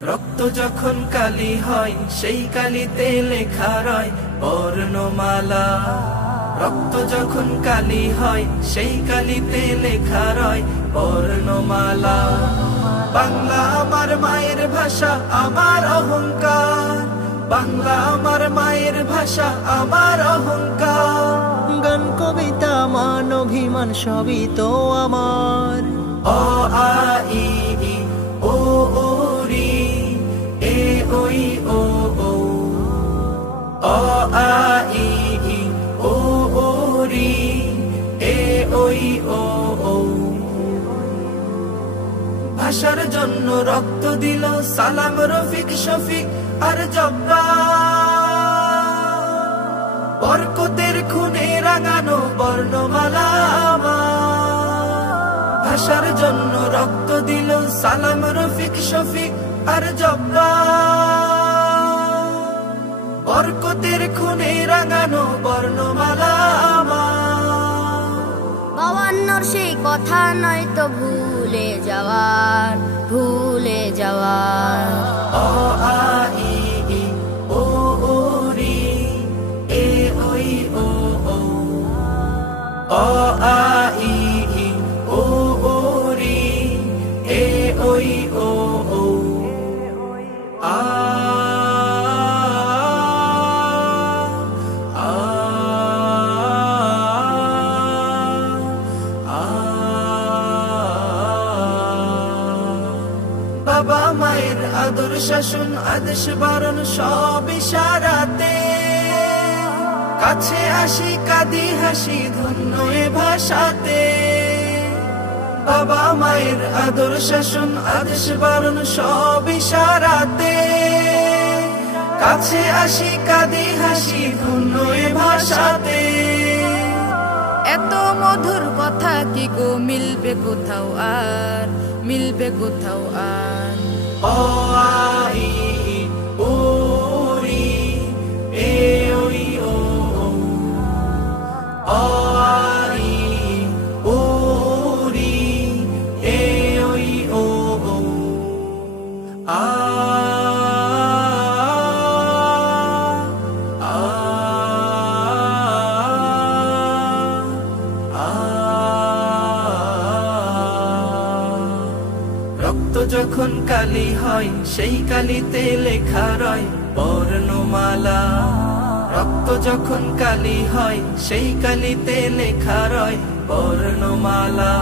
রক্ত যখন কালি হয় সেই কালিতে লেখা রয় বর্ণমালা। রক্ত যখন কালি হয় সেই কালিতে লেখা রয় বর্ণমালা। বাংলা আমার মায়ের ভাষা, আমার অহংকার। বাংলা আমার মায়ের ভাষা, আমার অহংকার। গান কবিতা মান অভিমান সবই তো আমার। অ আ ই ই ও ও রি এ ওই ও ও। অ আ ই ই ও ও রি এ ওই ও ও। ভাষার জন্য রক্ত দিল সালাম, রফিক, শফিক আর জব্বার। বরকতের খুনে রাঙানো বর্ণমালা আমার। ভাষার জন্য রক্ত দিল সালাম, রফিক, শফিক আর জব্বার। বরকতের খুনে রাঙানো বর্ণমালা আমার। 52 সেই কথা নয় তো ভুলে যাওয়ার, ভুলে যাওয়ার। অ আ ই ই ও ও রি এ ওই ও ও। অ আ ই ই ও ও রি এ ওই ও ও। আ আ আ। বাবা মায়ের আদর শাসন আদেশ বারণ সব ইশারাতে। কাছে আসি কাঁদি হাসি ধন্য এ ভাষাতে। বাবা মায়ের আদর শাসন আদেশ বারণ সব ইশারাতে। কাছে আসি কাঁদি হাসি ধন্য এ ভাষাতে। এত মধুর কথা কি গো মিলবে কোথাও আর, মিলবে কোথাও আর। অ আ ই ই ও রি এ ওই ও ও। অ আ ই ই ও রি এ ওই ও ও। আ আ আ। রক্ত যখন কালি হয় সেই কালিতে লেখা রয় বর্ণমালা। রক্ত যখন কালি হয় সেই কালিতে লেখা রয় বর্ণমালা।